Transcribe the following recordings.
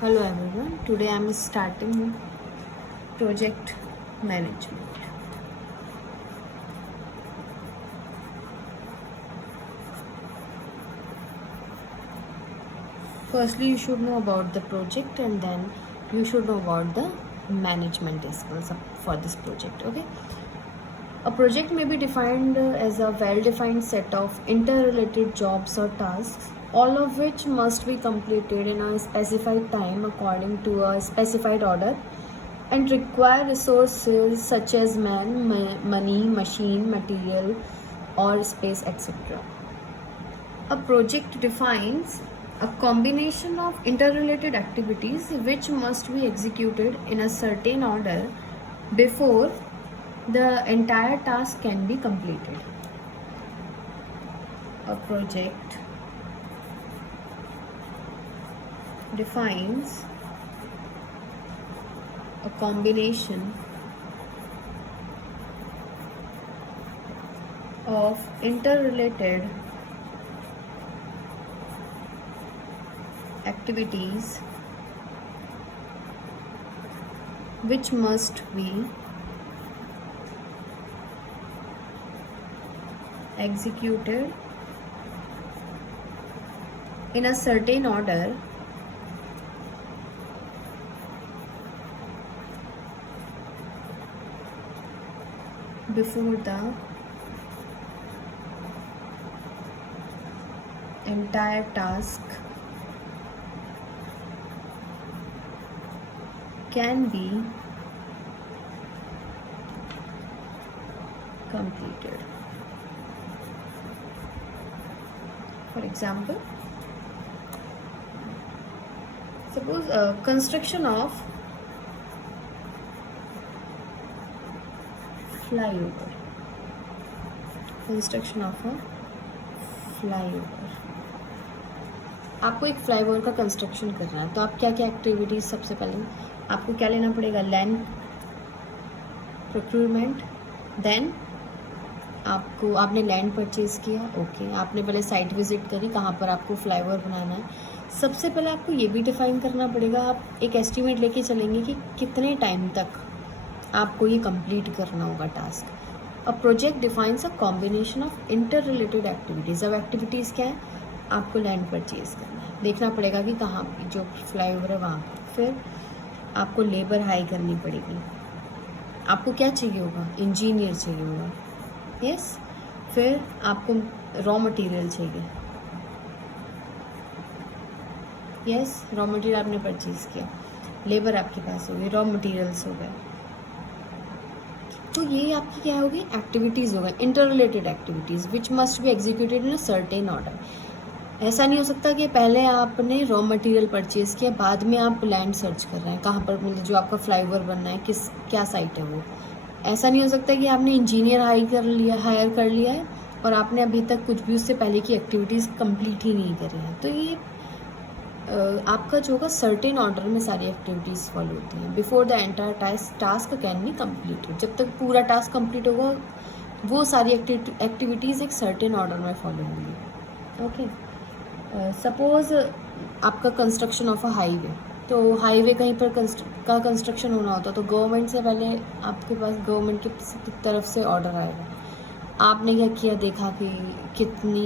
Hello everyone, today I am starting project management. Firstly, you should know about the project and then you should know about the management skills for this project. Okay. A project may be defined as a well-defined set of interrelated jobs or tasks, all of which must be completed in a specified time according to a specified order and require resources such as money, machine, material, or space, etc. A project defines a combination of interrelated activities which must be executed in a certain order before the entire task can be completed. A project defines a combination of interrelated activities which must be executed in a certain order before the entire task can be completed. For example, suppose construction of flyover. Construction of a flyover. आपको एक flyover का construction करना है तो आप क्या क्या activities, सबसे पहले आपको क्या लेना पड़ेगा? Land procurement. देन आपने लैंड परचेज किया. ओके, आपने पहले साइट विजिट करी कहाँ पर आपको फ्लाईओवर बनाना है. सबसे पहले आपको ये भी डिफाइन करना पड़ेगा, आप एक एस्टिमेट लेके चलेंगे कि कितने टाइम तक आपको ये कंप्लीट करना होगा task. A project defines a combination of inter related activities. अब एक्टिविटीज़ क्या है? आपको लैंड परचेज करना है, देखना पड़ेगा कि कहाँ जो फ्लाईओवर है वहाँ पर. फिर आपको लेबर हाई करनी पड़ेगी. आपको क्या चाहिए होगा? इंजीनियर चाहिए होगा. यस. फिर आपको रॉ मटेरियल चाहिए. यस, रॉ मटेरियल आपने परचेज किया, लेबर आपके पास होगी, रॉ मटेरियल्स हो गए. तो ये आपकी क्या होगी? एक्टिविटीज़ होगा, inter related activities which must be executed in a certain order. ऐसा नहीं हो सकता कि पहले आपने रॉ मटेरियल परचेज किया, बाद में आप लैंड सर्च कर रहे हैं कहाँ पर, मतलब जो आपका फ्लाईओवर बनना है क्या साइट है वो. ऐसा नहीं हो सकता कि आपने इंजीनियर हायर कर लिया है और आपने अभी तक कुछ भी उससे पहले की एक्टिविटीज़ कंप्लीट ही नहीं करी हैं. तो ये आपका जो होगा सर्टेन ऑर्डर में सारी एक्टिविटीज़ फॉलो होती हैं before the entire task can be completed. जब तक पूरा टास्क कंप्लीट होगा वो सारी एक्टिविटीज़ एक सर्टेन ऑर्डर में फॉलो होंगी. ओके. सपोज आपका कंस्ट्रक्शन ऑफ अ हाईवे. तो हाईवे कहीं पर कंस्ट्रक्शन होना होता तो गवर्नमेंट से पहले आपके पास गवर्नमेंट की तरफ से ऑर्डर आएगा. आपने क्या किया? देखा कि कितनी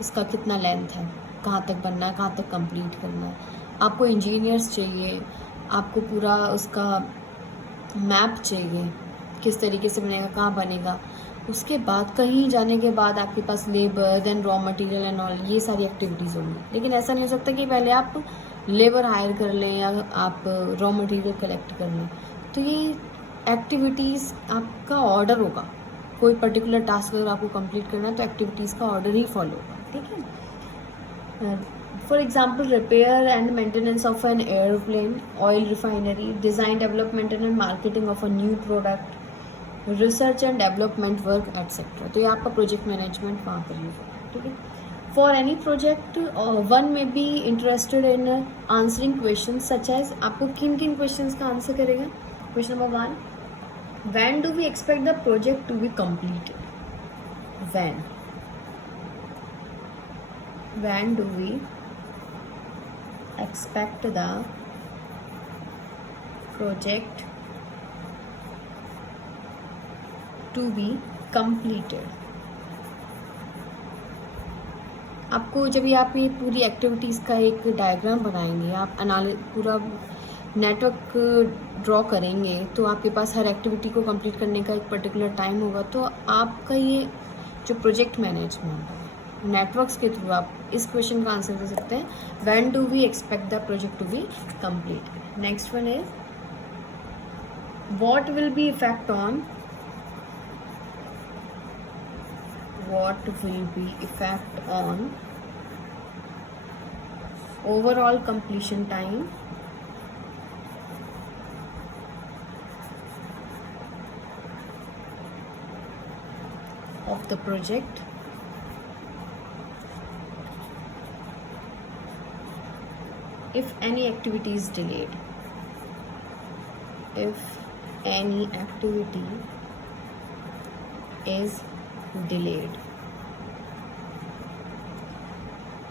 इसका कितना लेंथ है, कहाँ तक बनना है, कहाँ तक कंप्लीट करना है. आपको इंजीनियर्स चाहिए, आपको पूरा उसका मैप चाहिए, किस तरीके से बनेगा, कहाँ बनेगा. उसके बाद कहीं जाने के बाद आपके पास labour, then raw material and all, ये सारी एक्टिविटीज़ होंगी. लेकिन ऐसा नहीं हो सकता कि पहले आप लेबर हायर कर लें या आप रॉ मटेरियल कलेक्ट कर लें. तो ये एक्टिविटीज़ आपका ऑर्डर होगा. कोई पर्टिकुलर टास्क अगर आपको कंप्लीट करना है तो एक्टिविटीज़ का ऑर्डर ही फॉलो होगा. ठीक है. For example, repair and maintenance of an airplane, oil refinery, design development and marketing of a new product, research and development work etcetera. तो ये आपका प्रोजेक्ट मैनेजमेंट वहाँ पर यूज होगा. ठीक है. फॉर एनी प्रोजेक्ट वन में be interested in answering question such as. आपको किन किन क्वेश्चन का आंसर करेगा? Question number 1, when do we expect the project to be completed? When do we expect the project to be completed. आपको जब ये आप ये पूरी एक्टिविटीज़ का एक डायग्राम बनाएंगे, आप पूरा नेटवर्क ड्रॉ करेंगे, तो आपके पास हर एक्टिविटी को कंप्लीट करने का एक पर्टिकुलर टाइम होगा। तो आपका ये जो प्रोजेक्ट मैनेजमेंट है नेटवर्क्स के थ्रू, आप इस क्वेश्चन का आंसर दे सकते हैं, when do we expect the project to be complete. Next one is what will be effect on, what will be effect on overall completion time of the project if any activity is delayed. If any activity is delayed.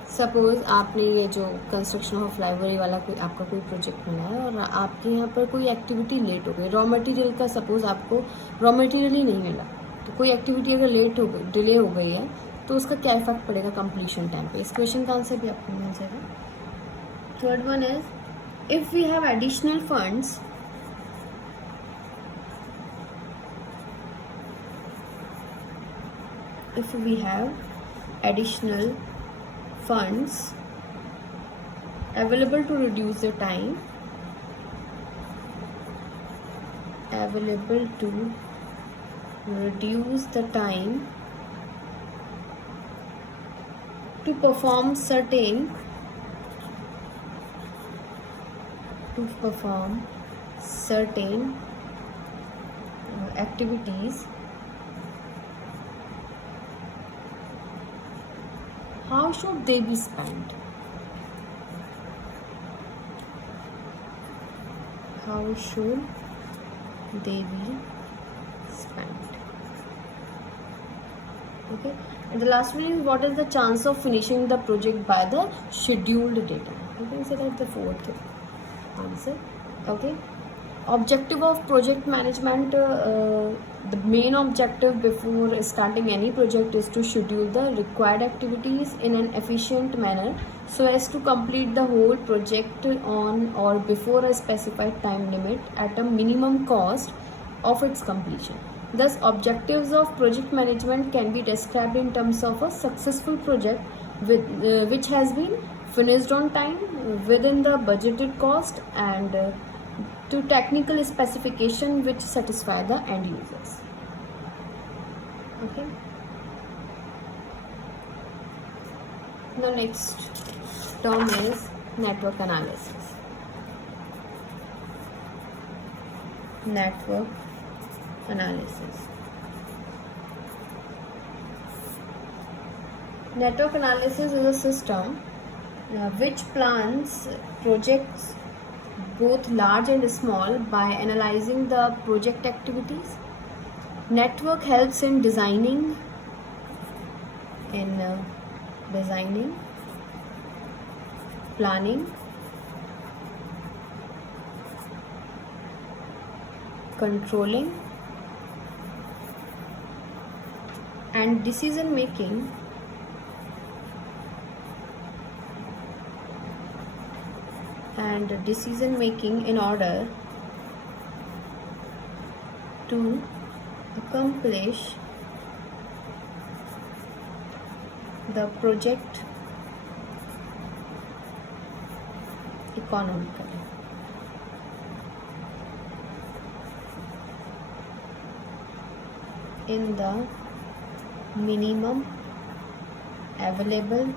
Suppose आपने ये जो construction of library वाला कोई आपका कोई project बना है और आपके यहाँ पर कोई एक्टिविटी लेट हो गई, रॉ मटेरियल का सपोज आपको रॉ मटेरियल ही नहीं मिला, तो कोई एक्टिविटी अगर लेट हो गई, डिले हो गई है, तो उसका क्या इफेक्ट पड़ेगा कंप्लीशन टाइम पे। इस क्वेश्चन का आंसर भी आपको मिल जाएगा। Third one is if we have additional funds, if we have additional funds available to reduce the time, available to reduce the time to perform certain activities, how should they be spent? How should they be spent? Okay, and the last one is what is the chance of finishing the project by the scheduled date? Okay, so that's the fourth answer. Okay, objective of project management, the main objective before starting any project is to schedule the required activities in an efficient manner so as to complete the whole project on or before a specified time limit at a minimum cost of its completion. Thus, objectives of project management can be described in terms of a successful project which has been finished on time, within the budgeted cost, and to technical specification which satisfy the end users. Okay. The next term is network analysis. Network analysis. Network analysis is a system which plans projects both large and small by analyzing the project activities. Network helps in designing, planning, controlling, and decision making in order to accomplish the project economically. In the minimum available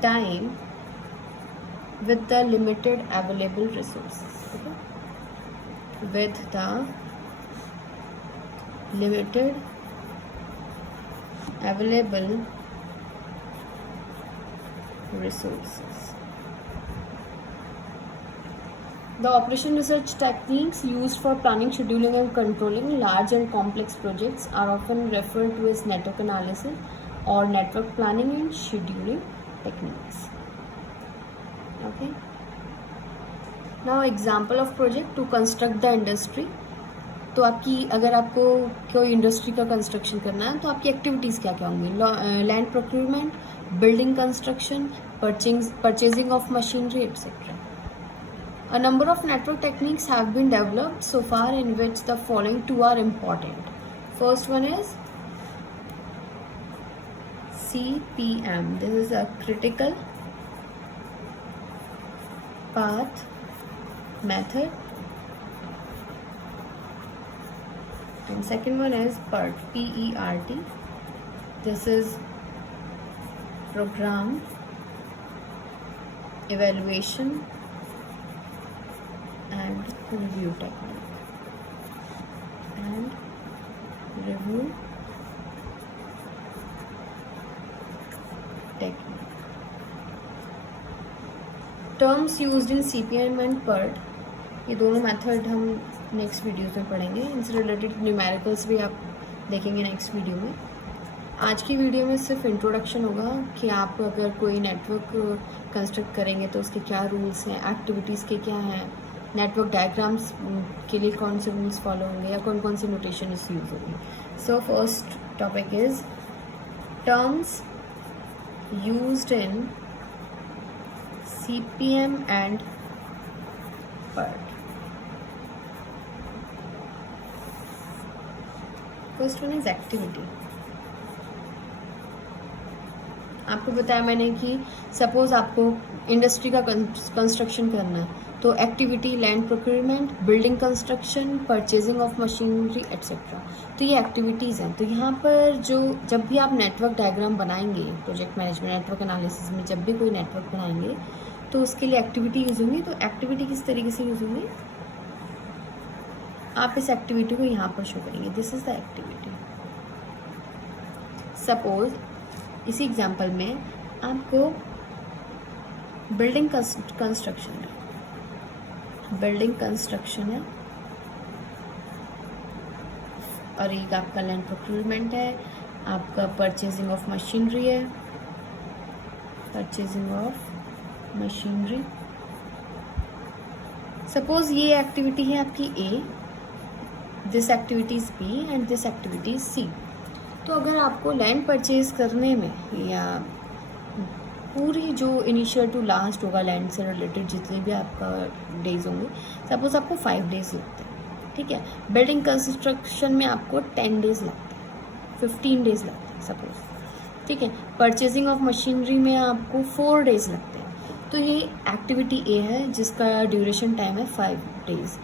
time with the limited available resources. Okay? With the limited available resources. The operation research techniques used for planning, scheduling and controlling large and complex projects are often referred to as network analysis. or network planning and scheduling techniques. Okay. Now example of project to construct the industry. तो आपकी अगर आपको कोई industry का construction करना है तो आपकी एक्टिविटीज़ क्या क्या होंगी? Land procurement, building construction, purchasing of machinery etcetera. A number of network techniques have been developed so far in which the following two are important. First one is CPM. This is a critical path method. And second one is PERT, P-E-R-T. This is program evaluation and review technique. And review technique. Terms used in CPM and PERT, ये दोनों method हम next videos में पढ़ेंगे. इनसे related numericals भी आप देखेंगे next video में. आज की वीडियो में सिर्फ इंट्रोडक्शन होगा कि आप अगर कोई नेटवर्क कंस्ट्रक्ट करेंगे तो उसके क्या रूल्स हैं, एक्टिविटीज़ के क्या हैं, नेटवर्क डायग्राम्स के लिए कौन से रूल्स फॉलो होंगे या कौन कौन सी नोटेशन यूज़ होगी. So first topic is terms used in CPM and PERT. First one is activity. आपको बताया मैंने कि सपोज आपको इंडस्ट्री का कंस्ट्रक्शन करना है तो activity land procurement, building construction, purchasing of machinery etcetera. तो ये एक्टिविटीज़ हैं. तो यहाँ पर जब भी आप नेटवर्क डायग्राम बनाएंगे प्रोजेक्ट मैनेजमेंट नेटवर्क एनालिसिस में, जब भी कोई नेटवर्क बनाएंगे तो उसके लिए एक्टिविटी यूज़ होंगी. तो एक्टिविटी किस तरीके से यूज़ होंगी, आप इस एक्टिविटी को यहाँ पर शो करेंगे. This is the activity. Suppose इसी एग्जांपल में आपको बिल्डिंग कंस्ट्रक्शन है और एक आपका लैंड प्रोक्यूरमेंट है, आपका परचेजिंग ऑफ मशीनरी है, सपोज ये एक्टिविटी है आपकी A, this activity is B and this activity is C. तो अगर आपको लैंड परचेज करने में या पूरी जो इनिशियल टू लास्ट होगा लैंड से रिलेटेड जितने भी आपका डेज होंगे, सपोज आपको 5 डेज लगते हैं, ठीक है. बिल्डिंग कंस्ट्रक्शन में आपको 10 डेज लगते हैं, 15 डेज लगते हैं सपोज, ठीक है. परचेजिंग ऑफ मशीनरी में आपको 4 डेज लगते हैं. तो ये एक्टिविटी ए है जिसका ड्यूरेशन टाइम है 5 days.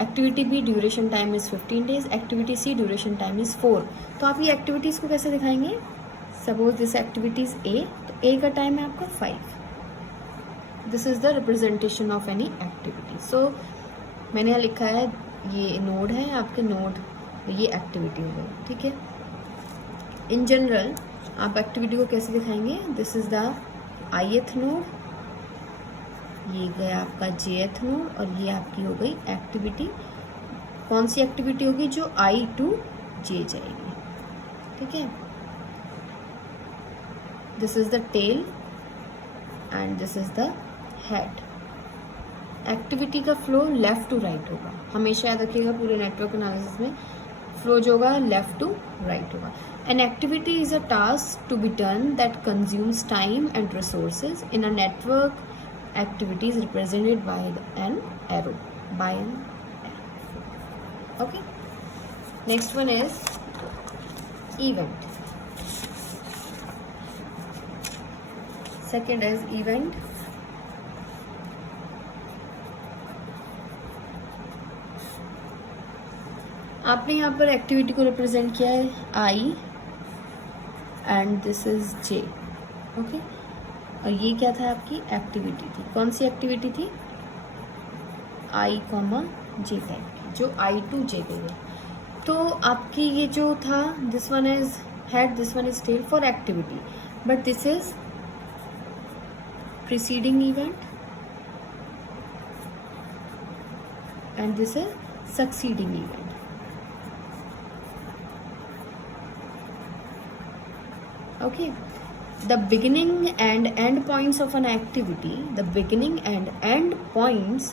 Activity B duration time is 15 days. Activity C duration time is 4. तो आप ये एक्टिविटीज़ को कैसे दिखाएंगे, सपोज दिस एक्टिविटीज़ ए, तो ए का टाइम है आपका 5. This is the representation of any activity. So मैंने यहाँ लिखा है ये नोड है आपके नोड, ये एक्टिविटी हो गई, ठीक है. इन जनरल आप एक्टिविटी को कैसे दिखाएंगे, this is the ith node, ये गया आपका jth नोड और ये आपकी हो गई एक्टिविटी. कौन सी एक्टिविटी होगी, जो I to J जाएगी, ठीक है. This is the tail and this is the head. Activity का फ्लो लेफ्ट टू राइट होगा, हमेशा याद रखिएगा. पूरे नेटवर्क एनालिसिस में फ्लो जो होगा लेफ्ट टू राइट होगा. An activity is a task to be done that consumes time and resources in a network. Activity is represented by an arrow. Okay. Next one is event. Second is event. आपने यहाँ पर activity को represent किया है I and this is J. Okay. और ये क्या था, आपकी एक्टिविटी थी. कौन सी एक्टिविटी थी, I, J टाइप की, जो I to J गई. तो आपकी ये जो था, this one is head, this one is tail for activity, but this is preceding event and this is succeeding event. Okay, the beginning and end points of an activity, the beginning and end points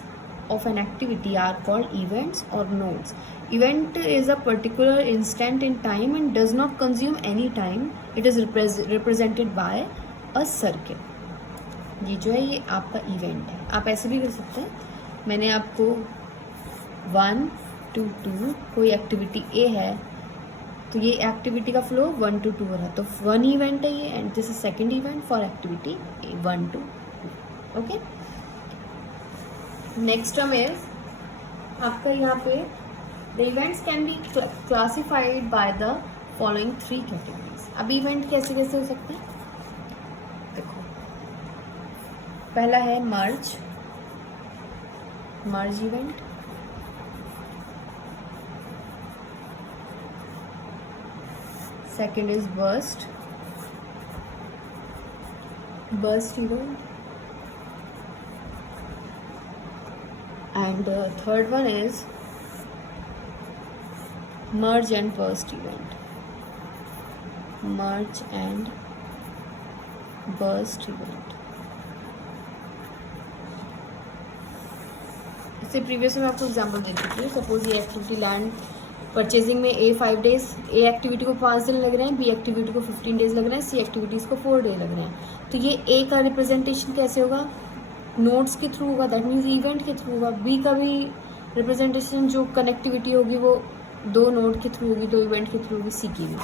of an activity are called events or nodes. Event is a particular instant in time and does not consume any time. It is represented by a circle. ये जो है ये आपका event है. आप ऐसे भी कर सकते हैं. मैंने आपको 1 to 2 कोई एक्टिविटी ए है, तो ये एक्टिविटी का फ्लो 1 to 2 हो रहा है, तो 1 इवेंट है ये, and this is second event for activity 1 to 2. Okay, next term is आपका यहाँ पे the events can be classified by the following 3 categories. अब इवेंट कैसे कैसे हो सकते हैं, देखो पहला है मर्ज event. Second is burst event, and third one is merge and burst event. इससे प्रीवियस में आपको एग्जांपल दे चुकी है. सपोज ये एक्टिविटी लैंड परचेजिंग में ए 5 डेज, ए एक्टिविटी को 5 दिन लग रहे हैं, बी एक्टिविटी को 15 डेज लग रहे हैं, सी एक्टिविटीज़ को 4 डे लग रहे हैं. तो ये ए का रिप्रेजेंटेशन कैसे होगा, नोड्स के थ्रू होगा, दैट मीन्स इवेंट के थ्रू होगा. बी का भी रिप्रेजेंटेशन जो कनेक्टिविटी होगी वो 2 नोड के थ्रू होगी, 2 इवेंट के थ्रू होगी, सी की भी.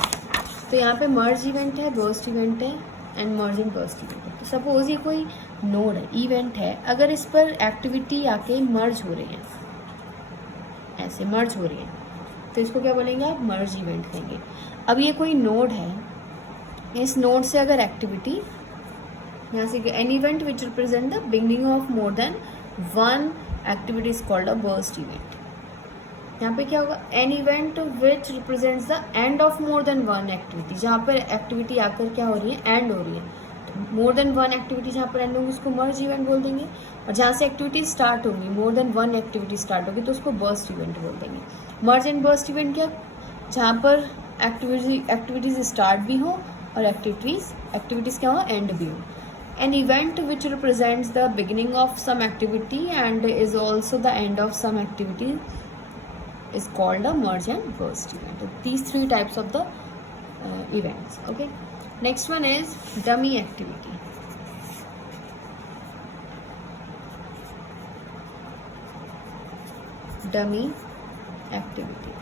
तो यहाँ पे मर्ज इवेंट है, बर्स्ट इवेंट है and merge and burst event है. तो सपोज ये कोई नोड है, इवेंट है, अगर इस पर एक्टिविटी आके मर्ज हो रही है, ऐसे मर्ज हो रही है, तो इसको क्या बोलेंगे आप, मर्ज इवेंट कहेंगे. अब ये कोई नोड है, इस नोड से अगर एक्टिविटी यहाँ से N event which represent the beginning of more than 1 activity is called a burst event. यहाँ पे क्या होगा, N event which represents the end of more than 1 activity. जहाँ पर एक्टिविटी आकर क्या हो रही है, एंड हो रही है. तो मोर देन 1 एक्टिविटी जहाँ पर एंड होगी उसको मर्ज इवेंट बोल देंगे. और जहाँ से एक्टिविटी स्टार्ट होगी, मोर देन 1 एक्टिविटी स्टार्ट होगी, तो उसको बर्स्ट इवेंट बोल देंगे. मर्ज एंड बर्स्ट इवेंट क्या, जहाँ पर एक्टिविटीज स्टार्ट भी हो और एक्टिविटीज क्या हो, एंड भी हो. An event which represents the beginning of some activity and is also the end of some activity is called a merge and burst event. These 3 types of the events. Okay, next one is dummy activity. Dummy activity.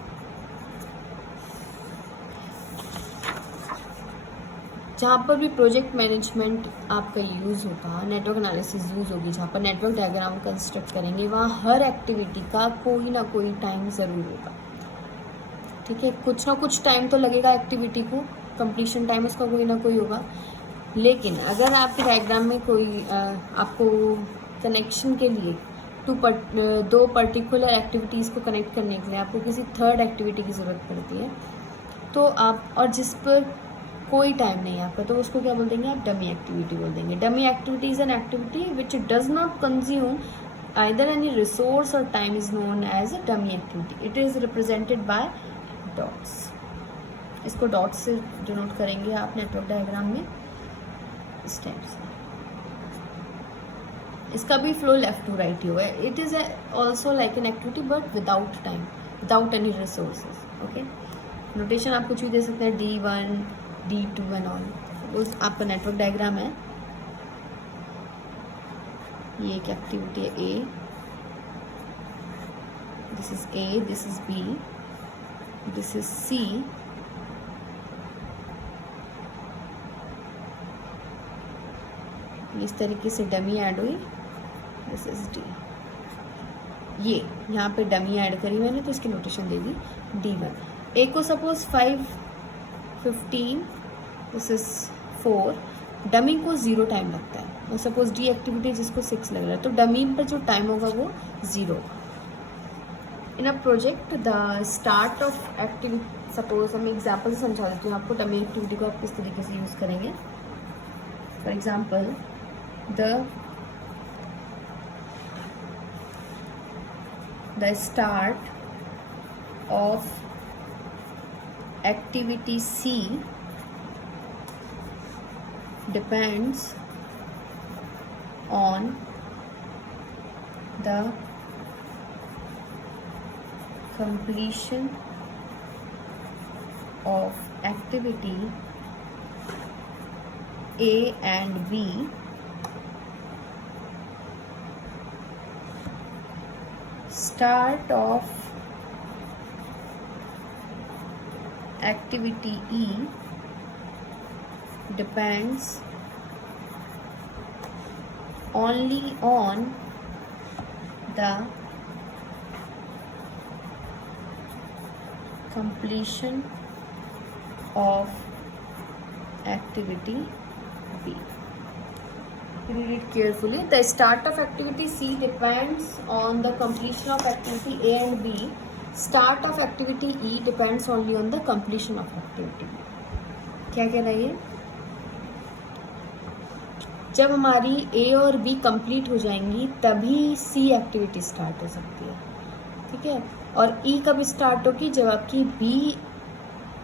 जहाँ पर भी project management आपका use होगा, network analysis use होगी, जहाँ पर network diagram construct करेंगे, वहाँ हर एक्टिविटी का कोई ना कोई टाइम ज़रूर होगा. ठीक है, कुछ ना कुछ टाइम तो लगेगा एक्टिविटी को, कंप्लीशन टाइम उसका कोई ना कोई होगा. लेकिन अगर आपके डायग्राम में कोई आपको कनेक्शन के लिए 2 पर्टिकुलर एक्टिविटीज़ को कनेक्ट करने के लिए आपको किसी थर्ड एक्टिविटी की ज़रूरत पड़ती है, तो आप, और जिस पर कोई टाइम नहीं है आपका, तो उसको क्या बोल देंगे आप, डमी एक्टिविटी बोल देंगे. Dummy activity is an activity which does not consume either any resource or time is known as a dummy activity. It is represented by dots. इसको डॉट्स से डिनोट करेंगे आप नेटवर्क डायग्राम में इस type से. इसका भी फ्लो लेफ्ट टू राइट ही होगा. It is also like an activity but without time, without any resources. Okay, notation आप कुछ भी दे सकते हैं, D1 D2 एंड ऑल. उस आपका नेटवर्क डायग्राम है, ये एक एक्टिविटी है A, this is A, this is B, this is C, इस तरीके से डमी ऐड हुई, दिस इज डी. ये यहाँ पे डमी ऐड करी मैंने, तो इसकी नोटेशन देगी D1. ए को सपोज 5 15, दिस इज 4. डमी को 0 टाइम लगता है, और सपोज डी एक्टिविटी जिसको 6 लग रहा है, तो डमी पर जो टाइम होगा वो 0 होगा. In a project the start of activity, suppose हम एग्जाम्पल से समझा देती हूँ आपको डमी एक्टिविटी को आप किस तरीके से यूज़ करेंगे. For example, the start of activity C depends on the completion of activity A and B start of activity E depends only on the completion of activity B. Read it carefully. The start of activity C depends on the completion of activity A and B. Start of activity E depends only on the completion of activity B. क्या कह रहा है ये? जब हमारी ए और B complete हो जाएंगी तभी सी एक्टिविटी स्टार्ट हो सकती है, ठीक है। और ई कब स्टार्ट होगी? जब आपकी बी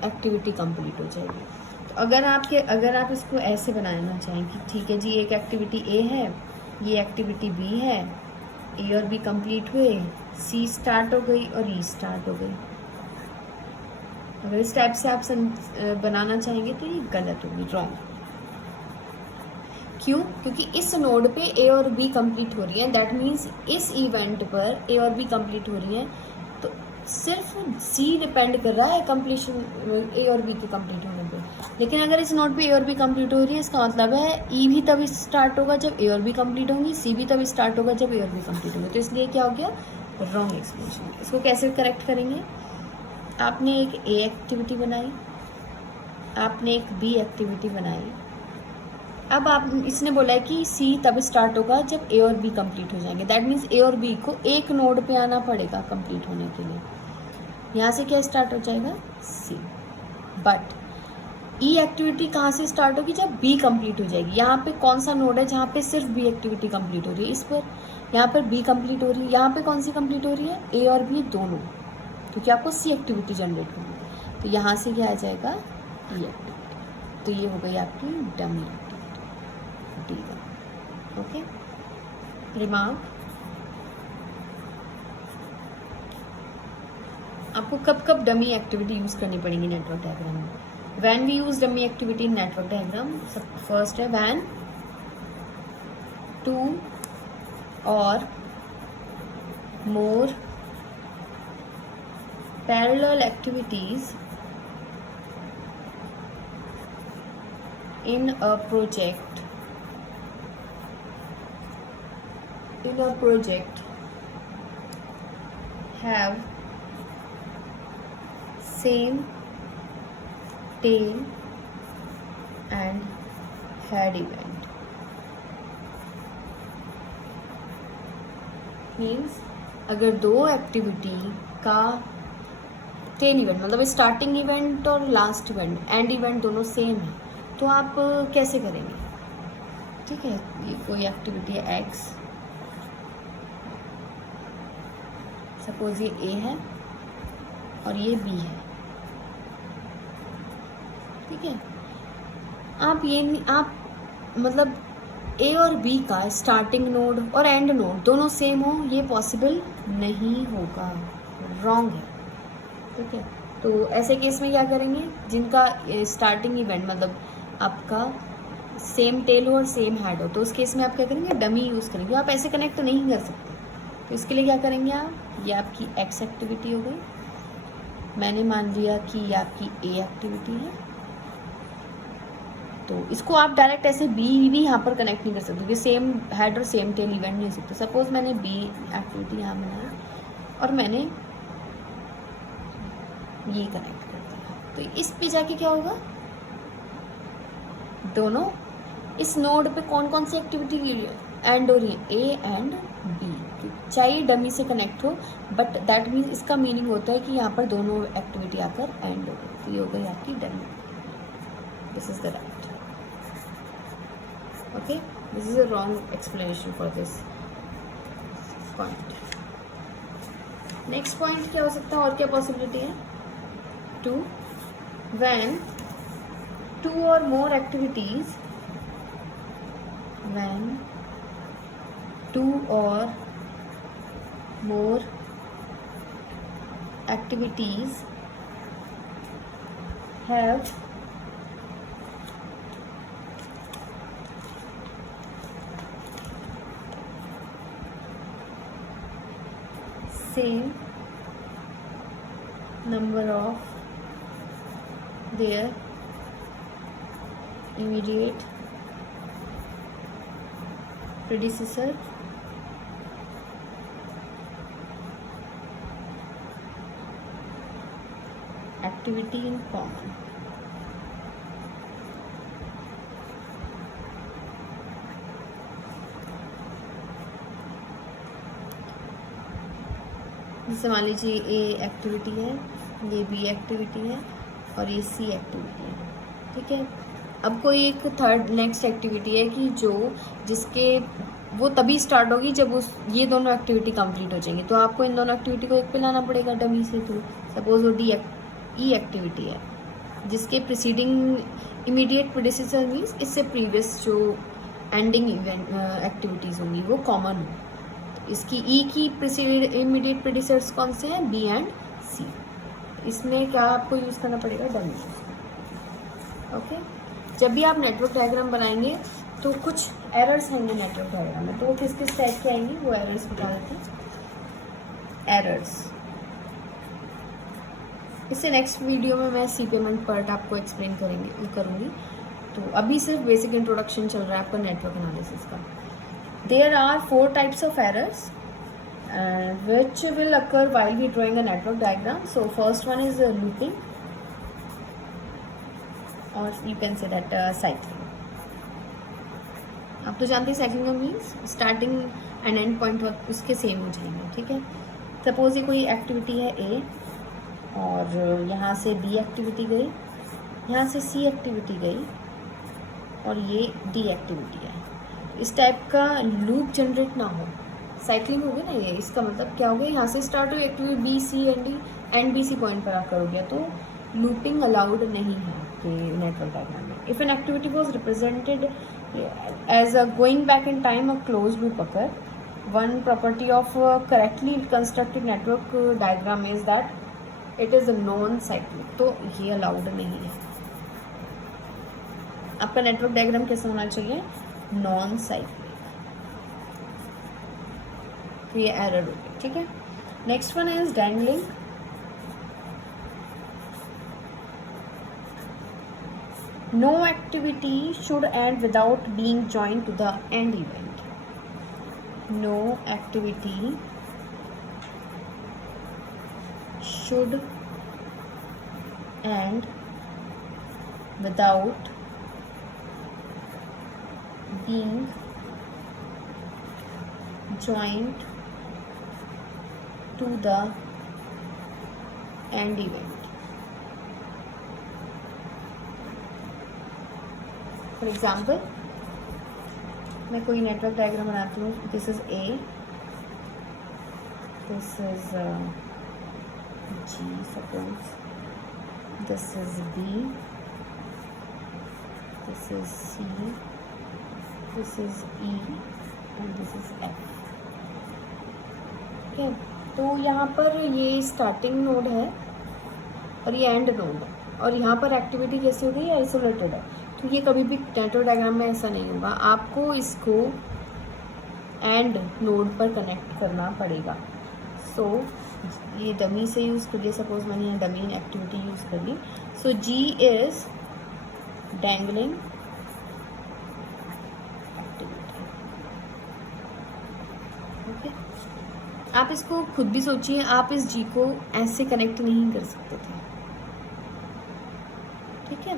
एक्टिविटी कंप्लीट हो जाएगी। तो अगर आप इसको ऐसे बनाना चाहें कि ठीक है जी, एक एक्टिविटी ए है, ये एक्टिविटी बी है, ए और बी कंप्लीट हुए, सी स्टार्ट हो गई और ई स्टार्ट हो गई। अगर इस टाइप से आप बनाना चाहेंगे तो ये गलत होगी, रॉन्ग। क्यों? क्योंकि इस नोड पे ए और बी कंप्लीट हो रही है, दैट मीन्स इस इवेंट पर ए और बी कंप्लीट हो रही है, तो सिर्फ सी डिपेंड कर रहा है कंप्लीशन ए और बी के कंप्लीट होने पे। लेकिन अगर इस नोड पे ए और बी कंप्लीट हो रही है, इसका मतलब है ई भी तभी स्टार्ट होगा जब ए और बी कंप्लीट होंगी, सी भी तभी स्टार्ट होगा जब ए और बी कंप्लीट होंगे। तो इसलिए क्या हो गया? Wrong explanation. इसको कैसे करेक्ट करेंगे? आपने एक ए एक्टिविटी बनाई, आपने एक बी एक्टिविटी बनाई, अब आप इसने बोला है कि सी तब स्टार्ट होगा जब ए और बी कंप्लीट हो जाएंगे। दैट मीन्स ए और बी को एक नोड पे आना पड़ेगा कंप्लीट होने के लिए। यहाँ से क्या स्टार्ट हो जाएगा? सी। बट ई एक्टिविटी कहाँ से स्टार्ट होगी? जब बी कंप्लीट हो जाएगी। यहाँ पे कौन सा नोड है जहाँ पे सिर्फ बी एक्टिविटी कंप्लीट हो रही है? इस पर। यहाँ पर बी कंप्लीट हो रही है, यहाँ पे कौन सी कंप्लीट हो रही है? ए और बी दोनों, क्योंकि आपको सी एक्टिविटी जनरेट होगी। तो यहाँ से क्या आ जाएगा? ई एक्टिविटी। तो ये हो गई आपकी dummy activity, D1। Okay, remark, आपको कब कब डमी एक्टिविटी यूज करनी पड़ेगी नेटवर्क डायग्राम में? When we use dummy activity in network diagram, first है when two or more parallel activities in a project have same tail and head event, means अगर दो activity का tail event मतलब starting event और last event, end event दोनों same है, तो आप कैसे करेंगे? ठीक है, ये कोई एक्टिविटी है एक्स, सपोज ये ए है और ये बी है, ठीक है। आप मतलब ए और बी का स्टार्टिंग नोड और एंड नोड दोनों सेम हो, ये पॉसिबल नहीं होगा, रॉन्ग है, ठीक है। तो ऐसे केस में क्या करेंगे? जिनका स्टार्टिंग इवेंट मतलब आपका सेम टेल हो और सेम हेड हो, तो उस केस में आप क्या करेंगे? डमी यूज़ करेंगे। आप ऐसे कनेक्ट नहीं कर सकते, तो इसके लिए क्या करेंगे आप? ये आपकी एक्स एक्टिविटी हो गई, मैंने मान लिया कि ये आपकी ए एक्टिविटी है, तो इसको आप डायरेक्ट ऐसे बी भी यहाँ पर कनेक्ट नहीं कर सकते, क्योंकि सेम हेड और सेम टेल इवेंट नहीं हो सकते। सपोज मैंने बी एक्टिविटी यहाँ बनाया और मैंने ये कनेक्ट कर दिया, तो इस पे जाके क्या होगा? दोनों इस नोड पे कौन कौन सी एक्टिविटी एंड हो रही है? ए एंड बी, चाहिए डमी से कनेक्ट हो, बट दैट मीन्स इसका मीनिंग होता है कि यहाँ पर दोनों एक्टिविटी आकर एंड हो गई, तो ये हो गई आपकी dummy. This is the right, okay, this is a wrong explanation for this point. Next point क्या हो सकता है और क्या पॉसिबिलिटी है? Two, when two or more activities when two or more activities have same number of their immediate predecessor activity in common. जैसे मान लीजिए ए एक्टिविटी है, ये बी एक्टिविटी है और ये सी एक्टिविटी है, ठीक है। अब कोई एक थर्ड नेक्स्ट एक्टिविटी है कि जिसके वो तभी स्टार्ट होगी जब ये दोनों एक्टिविटी कंप्लीट हो जाएंगी, तो आपको इन दोनों एक्टिविटी को एक पे लाना पड़ेगा डमी से। तो सपोज वो ई एक्टिविटी है जिसके प्रीसीडिंग इमीडिएट प्रेडिसेसर मीन्स इससे प्रीवियस जो एंडिंग इवेंट एक्टिविटीज़ होंगी वो कॉमन हो। इसकी ई की इमीडिएट प्रेडिसेसर्स कौन से हैं, बी एंड सी। इसमें क्या आपको यूज़ करना पड़ेगा, डमी। ओके, जब भी आप नेटवर्क डायग्राम बनाएंगे तो कुछ एरर्स आएंगे नेटवर्क डायग्राम में, तो वो किस किस टाइप के आएंगी वो एरर्स बता देते हैं। एरर्स इससे नेक्स्ट वीडियो में मैं सी पेमेंट पार्ट आपको एक्सप्लेन करूँगी। तो अभी सिर्फ बेसिक इंट्रोडक्शन चल रहा है आपका नेटवर्क एनालिसिस का। There are 4 types of errors which will occur while we drawing a network diagram. So first one is looping, or you can say that cycling. आप तो जानते हैं साइक्लिंग का means starting and and point उसके same हो जाएंगे, ठीक है। सपोज ये कोई एक्टिविटी है ए और यहाँ से बी एक्टिविटी गई, यहाँ से सी एक्टिविटी गई और ये डी एक्टिविटी है। इस टाइप का लूप जनरेट ना हो, साइक्लिंग होगी ना ये, इसका मतलब क्या हो गया, यहाँ से स्टार्ट हुई activity B C and D and B C point पर आकर हो गया, तो लूपिंग अलाउड नहीं है आपके नेटवर्क डायग्राम में। If an activity was represented as a going back in time a close loop occur, one property of correctly constructed network diagram is that it is a non cyclic, तो ये allowed नहीं है। आपका network diagram कैसा होना चाहिए, non cyclic. तो ये एरर हो गया, ठीक है। Next one is dangling. No activity should end without being joined to the end event. No activity should end without being joined to the end event. For example, मैं कोई network diagram बनाती हूँ, this is A, this is G, suppose this is B, this is C, this is E and this is F, ठीक है। तो यहाँ पर ये स्टार्टिंग नोड है और ये एंड नोड है, और यहाँ पर एक्टिविटी कैसी हो गई, आइसोलेटेड है। तो ये कभी भी नेटवर्क डायग्राम में ऐसा नहीं होगा, आपको इसको एंड नोड पर कनेक्ट करना पड़ेगा। सो ये डमी से यूज़ कर लिया, सपोज मैंने यहाँ डमी एक्टिविटी यूज़ कर ली। सो जी इज डैंगलिंग आप इसको खुद भी सोचिए, आप इस जी को ऐसे कनेक्ट नहीं कर सकते थे, ठीक है।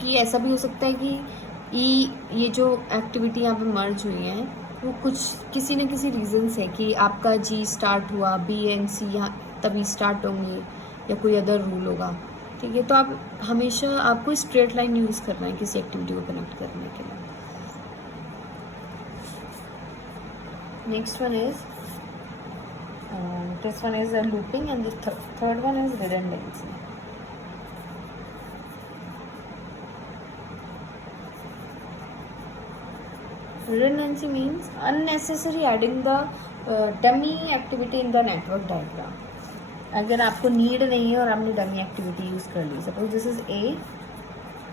कि ऐसा भी हो सकता है कि ये जो एक्टिविटी यहाँ पे मर्ज हुई है वो कुछ किसी न किसी रीज़न से, कि आपका जी स्टार्ट हुआ, बी एंड सी यहाँ तभी स्टार्ट होंगे या कोई अदर रूल होगा, ठीक है। तो आप हमेशा आपको स्ट्रेट लाइन यूज़ करना है किसी एक्टिविटी को कनेक्ट करने के लिए। Next one is this one is a looping and the third one is redundancy. Redundancy means unnecessary adding the dummy activity in the network diagram. अगर आपको नीड नहीं है और आपने डमी एक्टिविटी यूज़ कर ली, suppose this is A,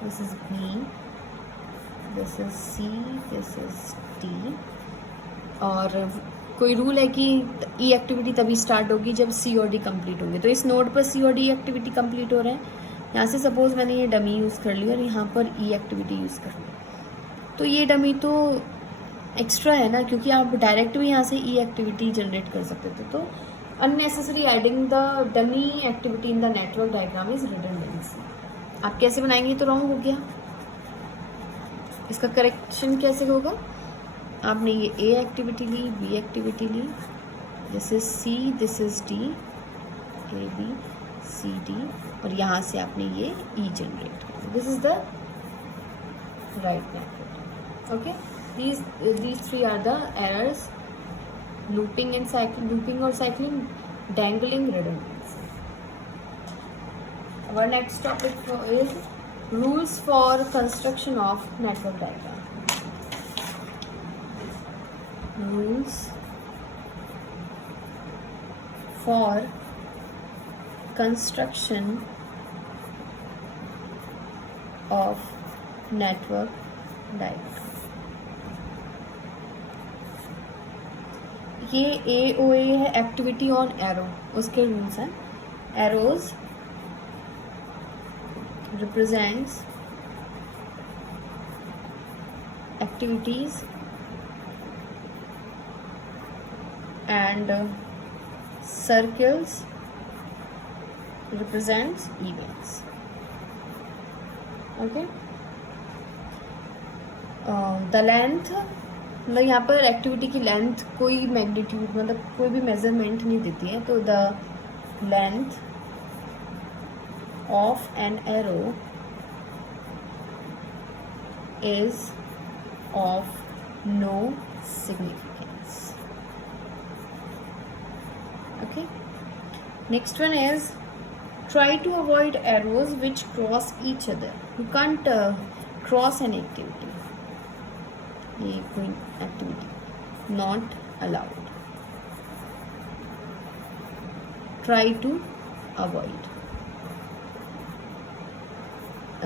this is B, this is C, this is D, और कोई रूल है कि ई एक्टिविटी तभी स्टार्ट होगी जब सी और डी कंप्लीट होंगे, तो इस नोड पर सी और डी एक्टिविटी कंप्लीट हो रहे हैं। यहाँ से सपोज मैंने ये डमी यूज़ कर ली और यहाँ पर ई एक्टिविटी यूज़ कर ली, तो ये डमी तो एक्स्ट्रा है ना, क्योंकि आप डायरेक्ट भी यहाँ से ई एक्टिविटी जनरेट कर सकते थे। तो unnecessary adding the dummy activity in the network diagram is redundancy. आप कैसे बनाएंगे तो रॉन्ग हो गया, इसका करेक्शन कैसे होगा? आपने ये ए एक्टिविटी ली, बी एक्टिविटी ली, this is C, this is D, A B C D, और यहाँ से आपने ये ई जनरेट किया। This is the right method. Okay, these three are the errors: looping and cycling, looping or cycling, dangling, redundancy. Our next topic is rules for construction of network diagram. Rules for construction of network diagram. ये ए ओ ए है, activity on arrow, उसके rules हैं। Arrows represents activities and circles represents events. Okay, the length, मतलब यहाँ पर activity की length कोई magnitude, मतलब कोई भी मेजरमेंट नहीं देती है, तो the length of an arrow is of no significance. Okay, next one is try to avoid arrows which cross each other. You can't cross an activity, ये कोई activity not allowed, try to avoid.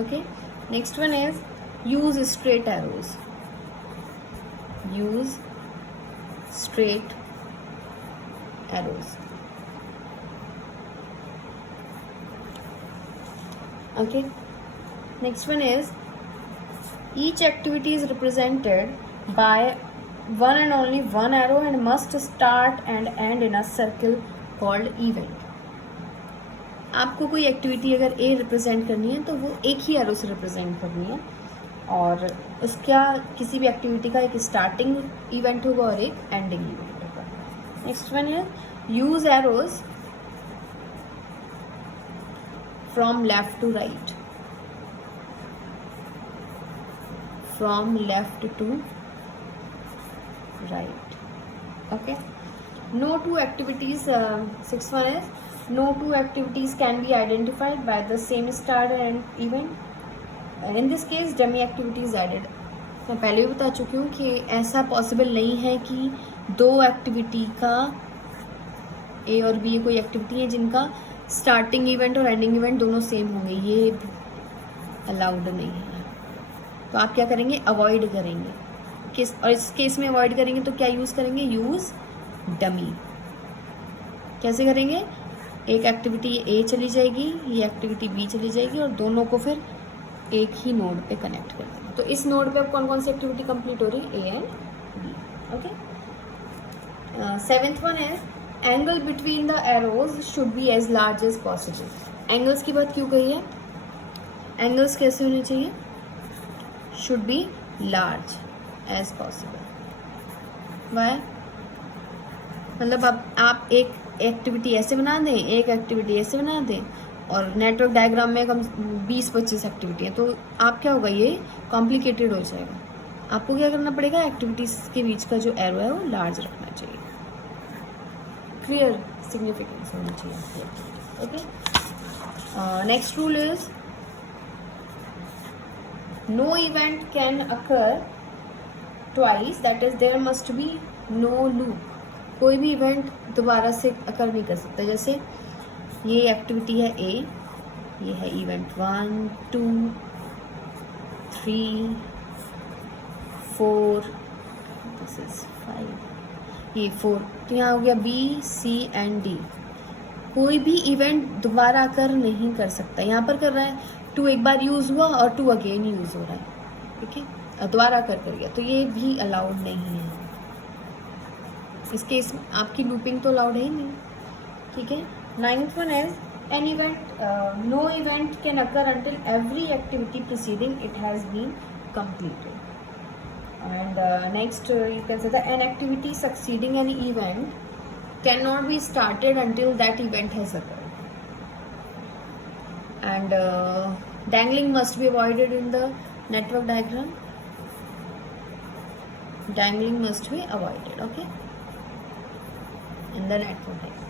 Okay, next one is use straight arrows, use straight arrows. Okay, next one is each activity is represented by one and only one arrow and must start and end in a circle called event. आपको कोई activity अगर A represent करनी है तो वो एक ही arrow से represent करनी है, और उसका किसी भी एक्टिविटी का एक स्टार्टिंग इवेंट होगा और एक एंडिंग इवेंट होगा। नेक्स्ट वन है use arrows from left to right, from left to right. Okay, no two activities, sixth one is no two activities can be identified by the same start and event. In this case dummy activity is added. मैं पहले भी बता चुकी हूँ कि ऐसा possible नहीं है कि दो एक्टिविटी का ए और बी कोई एक्टिविटी है जिनका स्टार्टिंग इवेंट और एंडिंग इवेंट दोनों सेम होंगे, ये अलाउड नहीं है। तो आप क्या करेंगे? अवॉइड करेंगे किस, और इस केस में अवॉइड करेंगे तो क्या यूज़ करेंगे? Use dummy. कैसे करेंगे? एक एक्टिविटी ए चली जाएगी, ये एक्टिविटी बी चली जाएगी, और दोनों को फिर एक ही नोड पे कनेक्ट कर देंगे। तो इस नोड पे अब कौन कौन सी एक्टिविटी कंप्लीट हो रही है? A and B. Okay, seventh one है angle between the arrows should be as large as possible. Angles की बात क्यों कही है? एंगल्स कैसे होने चाहिए? should be large as possible. Why? मतलब अब आप एक एक्टिविटी ऐसे बना दें, एक एक्टिविटी ऐसे बना दें, और नेटवर्क डायग्राम में कम 20-25 एक्टिविटी है, तो आप क्या होगा, ये कॉम्प्लिकेटेड हो जाएगा। आपको क्या करना पड़ेगा? एक्टिविटीज के बीच का जो एरो है वो लार्ज रखना चाहिए, क्लियर सिग्निफिकेंस होना चाहिए। Okay, next rule is no event can occur twice, that is there must be no loop. कोई भी इवेंट दोबारा से अकर नहीं कर सकता. जैसे ये एक्टिविटी है A, ये है इवेंट 1 2 3 4, दिस इज 5, ये 4. तो यहाँ हो गया B C एंड D. कोई भी इवेंट दोबारा अकर नहीं कर सकता. यहाँ पर कर रहा है 2 एक बार यूज़ हुआ और 2 अगेन यूज़ हो रहा है. ठीक है, दोबारा कर गया, तो ये भी अलाउड नहीं है. इस केस में आपकी लूपिंग तो अलाउड है ही नहीं. ठीक है. 9th one is an event, no event can occur until every activity preceding it has been completed. And next you can say that an activity succeeding an event cannot be started until that event has occurred. And dangling must be avoided in the network diagram. Dangling must be avoided, okay, in the network diagram.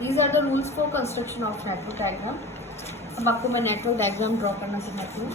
These are the rules for construction of network diagram. अब आपको मैं network diagram draw करना सिखाती हूँ.